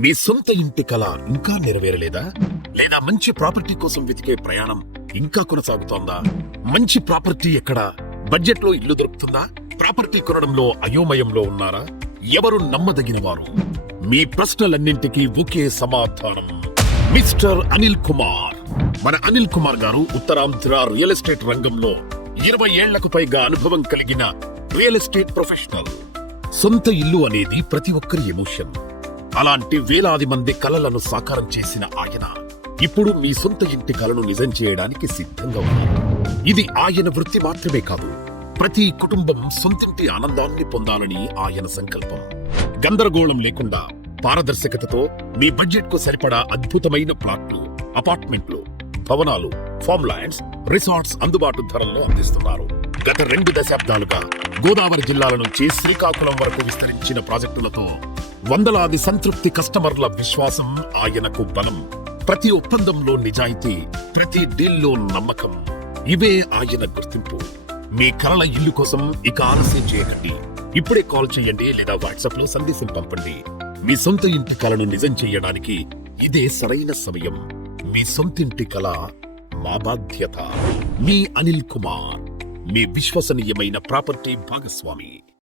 మీ సొంత ఇంటి కల ఇంకా నెరవేరలేదా? లేదా మంచి ప్రాపర్టీ కోసం వెతికే ప్రయాణం ఇంకా కొనసాగుతోందా? మంచి ప్రాపర్టీ ఎక్కడ? బడ్జెట్లో ఇల్లు దొరుకుతుందా? ప్రాపర్టీ కొనడంలో అయోమయంలో ఉన్నారా? ఎవరు నమ్మదగిన వారు? మీ ప్రశ్నలన్నింటికీ ఒకే సమాధానం. మిస్టర్ అనిల్ కుమార్. మన అనిల్ కుమార్ గారు ఉత్తరాంధ్ర రియల్ ఎస్టేట్ రంగంలో 20 ఏళ్లకు పైగా అనుభవం కలిగిన రియల్ ఎస్టేట్ ప్రొఫెషనల్. సొంత ఇల్లు అనేది ప్రతి ఒక్కరి ఎమోషన్. అలాంటి వేలాది మంది కలలను సాకారం చేసిన ఆయన ఇప్పుడు మీ సొంత ఇంటి కలను నిజం చేయడానికి సిద్ధంగా ఉన్నారు. ఇది ఆయన వృత్తి మాత్రమే కాదు, ప్రతి కుటుంబం సొంతింటి ఆనందాన్ని పొందాలని ఆయన సంకల్పం. గందరగోళం లేకుండా పారదర్శకతతో మీ బడ్జెట్ కు సరిపడా అద్భుతమైన ప్లాట్లు, అపార్ట్మెంట్లు, భవనాలు, ఫామ్ ల్యాండ్స్, రిసార్ట్స్ అందుబాటు ధరల్లో అందిస్తున్నారు. గత 2 దశాబ్దాలుగా గోదావరి జిల్లాల నుంచి శ్రీకాకుళం వరకు విస్తరించిన ప్రాజెక్టులతో వందలాది సంతృప్తి కస్టమర్ల విశ్వాసం ఆయనకు బలం. ప్రతి ఒప్పందంలో నిజాయితీ, ప్రతి డీల్లో నమ్మకం, ఇవే ఆయన గుర్తింపు. మీ కలల ఇల్లు కోసం ఇక ఆలస్యం చేయకండి. ఇప్పుడే కాల్ చేయండి లేదా వాట్సాప్ లో సందేశం పంపండి. మీ సొంత ఇంటి కలను నిజం చేయడానికి ఇదే సరైన సమయం. మీ సొంతింటి కల మా బాధ్యత. మీ అనిల్ కుమార్, మీ విశ్వసనీయమైన ప్రాపర్టీ భాగస్వామి.